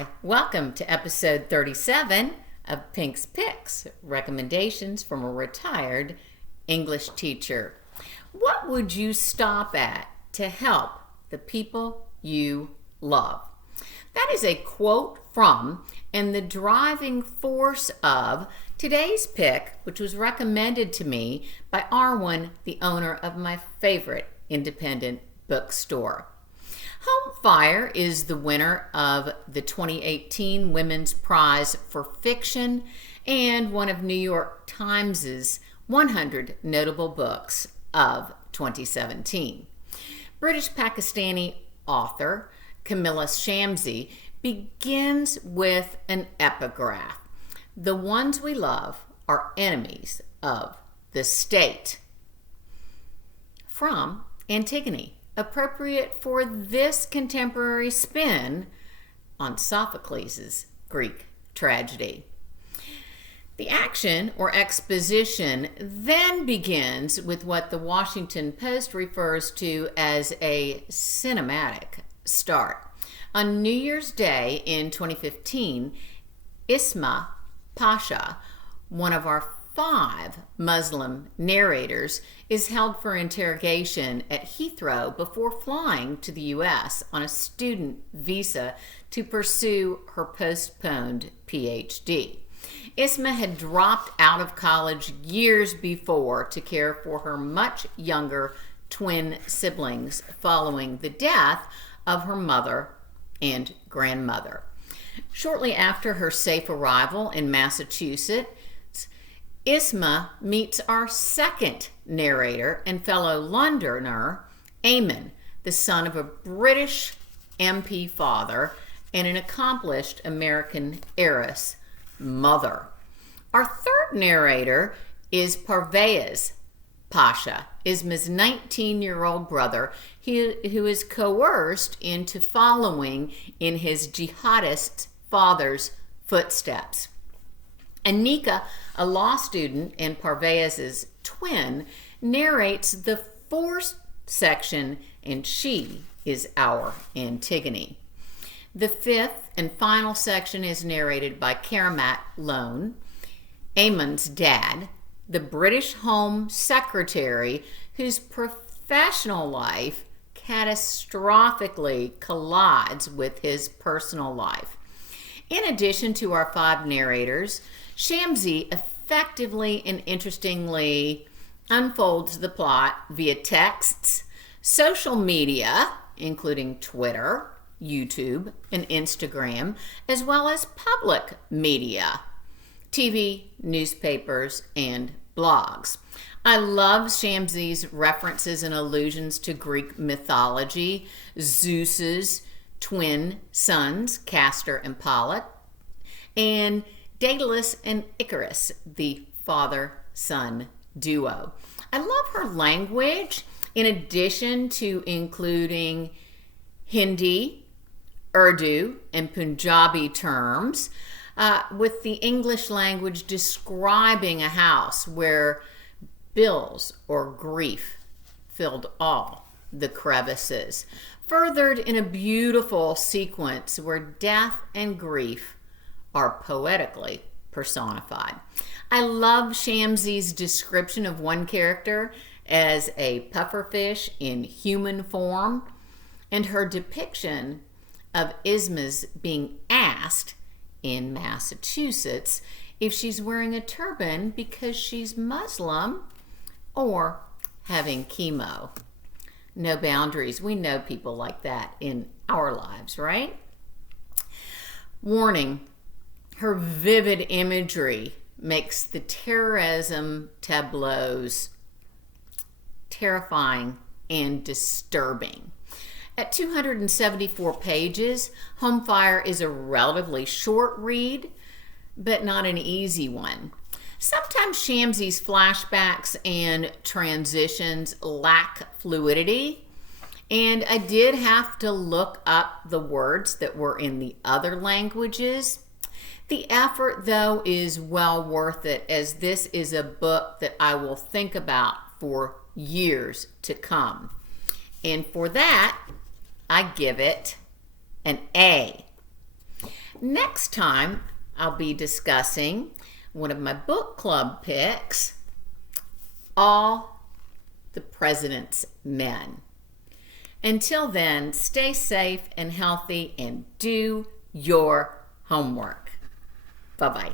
Hi, welcome to episode 37 of Pink's Picks, recommendations from a retired English teacher. What would you stop at to help the people you love? That is a quote from and the driving force of today's pick, which was recommended to me by Arwen, the owner of my favorite independent bookstore. Home Fire is the winner of the 2018 Women's Prize for Fiction and one of New York Times' 100 Notable Books of 2017. British-Pakistani author Kamila Shamsie begins with an epigraph. The ones we love are enemies of the state. From Antigone, appropriate for this contemporary spin on Sophocles' Greek tragedy. The action or exposition then begins with what the Washington Post refers to as a cinematic start. On New Year's Day in 2015, Isma Pasha, one of our 5 Muslim narrators, is held for interrogation at Heathrow before flying to the U.S. on a student visa to pursue her postponed PhD. Isma had dropped out of college years before to care for her much younger twin siblings following the death of her mother and grandmother. Shortly after her safe arrival in Massachusetts, Isma meets our second narrator and fellow Londoner, Eamonn, the son of a British MP father and an accomplished American heiress mother. Our third narrator is Parvaiz Pasha, Isma's 19-year-old brother, who is coerced into following in his jihadist father's footsteps. Anika, a law student and Parvaiz's twin, narrates the 4th section, and she is our Antigone. The 5th and final section is narrated by Karamat Lone, Eamonn's dad, the British Home Secretary whose professional life catastrophically collides with his personal life. In addition to our 5 narrators, Shamsie effectively and interestingly unfolds the plot via texts, social media, including Twitter, YouTube, and Instagram, as well as public media, TV, newspapers, and blogs. I love Shamsie's references and allusions to Greek mythology, Zeus's twin sons, Castor and Pollux, and Daedalus and Icarus, the father-son duo. I love her language, in addition to including Hindi, Urdu, and Punjabi terms, with the English language describing a house where bills or grief filled all the crevices, furthered in a beautiful sequence where death and grief are poetically personified. I love Shamsie's description of one character as a pufferfish in human form, and her depiction of Isma's being asked in Massachusetts if she's wearing a turban because she's Muslim or having chemo. No boundaries. We know people like that in our lives, right? Warning. Her vivid imagery makes the terrorism tableaus terrifying and disturbing. At 274 pages, Home Fire is a relatively short read, but not an easy one. Sometimes Shamsie's flashbacks and transitions lack fluidity, and I did have to look up the words that were in the other languages. The effort, though, is well worth it, as this is a book that I will think about for years to come. And for that, I give it an A. next time I'll be discussing one of my book club picks, All the President's Men. Until then, stay safe and healthy and do your homework. Bye-bye.